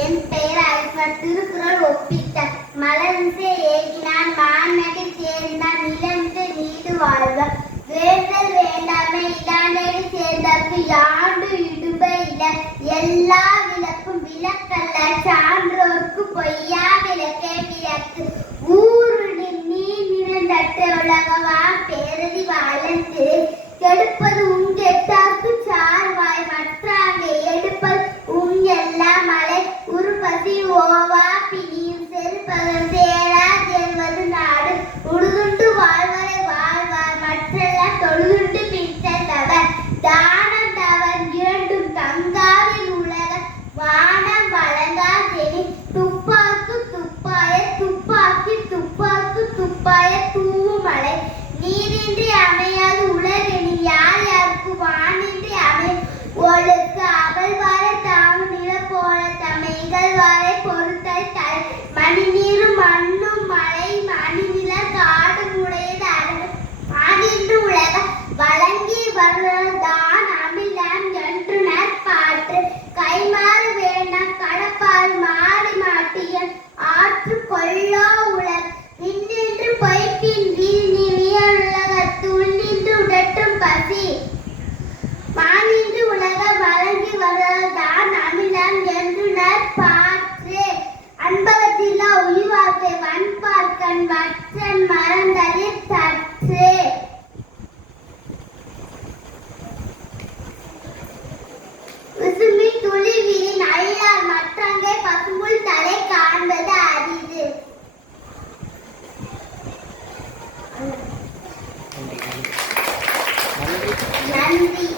என் பெயர் அல்பர். திருக்குறள் ஒப்பிட்டார். மலர்ந்து ஏகினான் மாநகை சேர்ந்தான் நிலந்து நீடு வாழ்க. வேண்டல் வேண்டாமை இடானேடு சேர்ந்தார்க்கு யாண்டு இடுபை இல. எல்லா விளக்கும் விளக்கல்ல சான்றோர்க்கு பொய்யா விளக்கே விளக்கு. ஊருணி நீ நிறந்தட்டு உலகவா பேரதி வாழ்ந்து கெடுப்பது உங்கெட்டார்க்கு சார்வாய் மற்றாங்கே எடுப்பது எல்லாம் மலை உருப்பசி ஓவா பிணியும் செருப்பகம் சேரா செல்வது நாடு. உழுதுண்டு வாழ்வரை வாழ்வார் மற்றெல்லாம் தொழுதுண்டு பின்சென்றவர். தானம் தவன் இரண்டும் தங்காவில் உலக வானம் வழங்கா செனி. துப்பாக்கு துப்பாய துப்பாக்கி துப்பாக்கு துப்பாய தூவும் மலை. நீரின்றி அமையாது உலகெனில் யார் யாருக்கு வானின்றி அமை ஒழுக்கு அவள் வார தாமு நில போல தமைகள் வாரை பொறுத்தல் தலை. மணி நீரும் மண்ணும் மலை மணி நில காடும் உடையது அழகு. ஆடின்று உலக வழங்கி வருதான் அமிழ்தான் என்று நற்பாற்று. கைமாறு வேண்டாம் கடப்பால் மாறி மாட்டிய ஆற்று கொள்ளோ உலக. நின்று பொய்ப்பின் வீழ் உலகத்து உள்ளின்று உடட்டும் பசி. மானின்று உலக வழங்கி வருதான் அமிழ்தான் என்று நற்பாற்று. அன்பகத்தில்லா உயிர்வாக்கை வன்பார்க்கண் வற்றன் மறந்தலில் சற்று. விசும்பி துளிவியின் அழியார் மற்றங்கே பசும்புல் தலை காண்பது அரிது. நன்றி.